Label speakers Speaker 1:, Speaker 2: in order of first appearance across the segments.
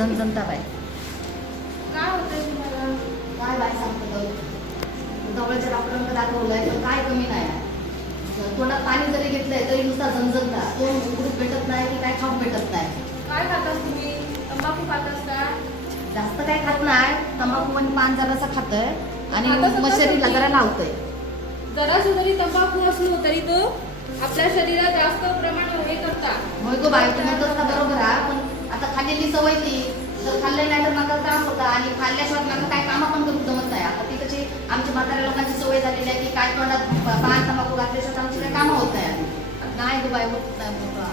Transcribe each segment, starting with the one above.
Speaker 1: झणझणता bye
Speaker 2: काय होतंय तुम्हाला?
Speaker 1: काय बाय सांगतो जवळच्या डॉक्टरांकडे दाखवलंय तर काय कमी नाही. तोंडात पाणी जरी घेतलंय तरी नुसता झणझणता तोंड उघडून भेटत नाही की काय खाऊन भेटत नाही.
Speaker 2: काय खातास तुम्ही? तंबाखू खातास का?
Speaker 1: जास्त काय खात नाही. तंबाखू आणि पान जरासा खातोय. आणि मग
Speaker 2: तुम्ही-
Speaker 1: जरा लावतोय.
Speaker 2: जरासं जरी तंबाखू असलो तरी तो आपल्या शरीरात जास्त प्रमाणात हे करता.
Speaker 1: होय गो बाय तू म्हणतोस ना बरोबर आहे पण आता खाल्लेली सवय ती. होता आणि खाल्ल्याशिवाय मला काय कामं पण करू जमत नाही. आता ती कशी आमच्या म्हाताऱ्या लोकांची सवय झालेली आहे की काय तोंडात पान तंबाखू घातल्याशिवाय आमची काय कामं होत नाही नाही गो होत नाही मोठा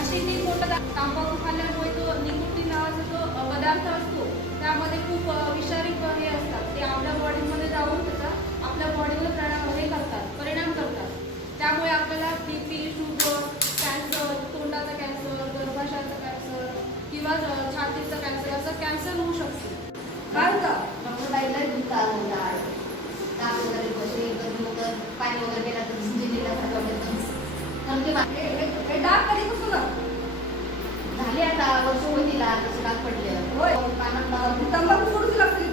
Speaker 2: अशी ती पोटात तंबाखू खाल्ल्यामुळे तो निकोटीन नावाचा जो पदार्थ असतो त्यामध्ये खूप विषारी हे असतात. ते आपल्या बॉडीमध्ये हे डाग कधीपासून
Speaker 1: झाली आता वर्ष होईल तसं डाग पडले
Speaker 2: होय. तंबाखू सोडूच लागते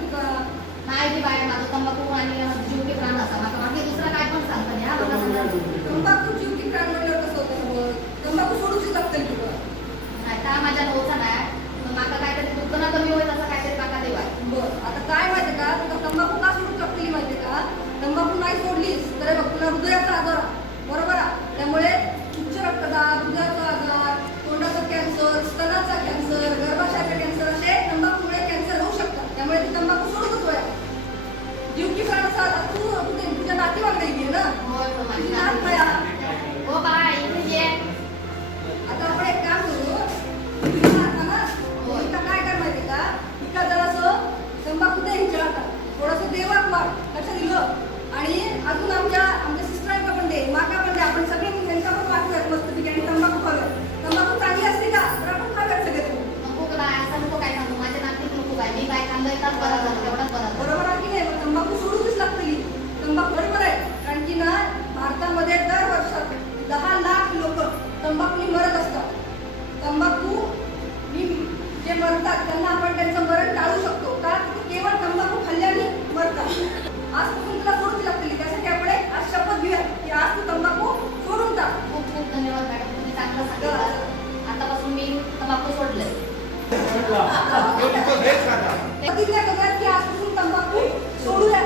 Speaker 2: बरोबर आहे की नाही? तंबाखू सोडूनच लागतील. तंबाखू बरोबर आहे. कारण की ना भारतामध्ये दर वर्षात दहा लाख लोक तंबाखूनी मरत असतात. तंबाखू जे मरतात त्यांना आपण
Speaker 1: सोडलंय
Speaker 2: प्रतिज्ञा करूया की आजपासून तंबाखू सोडूया?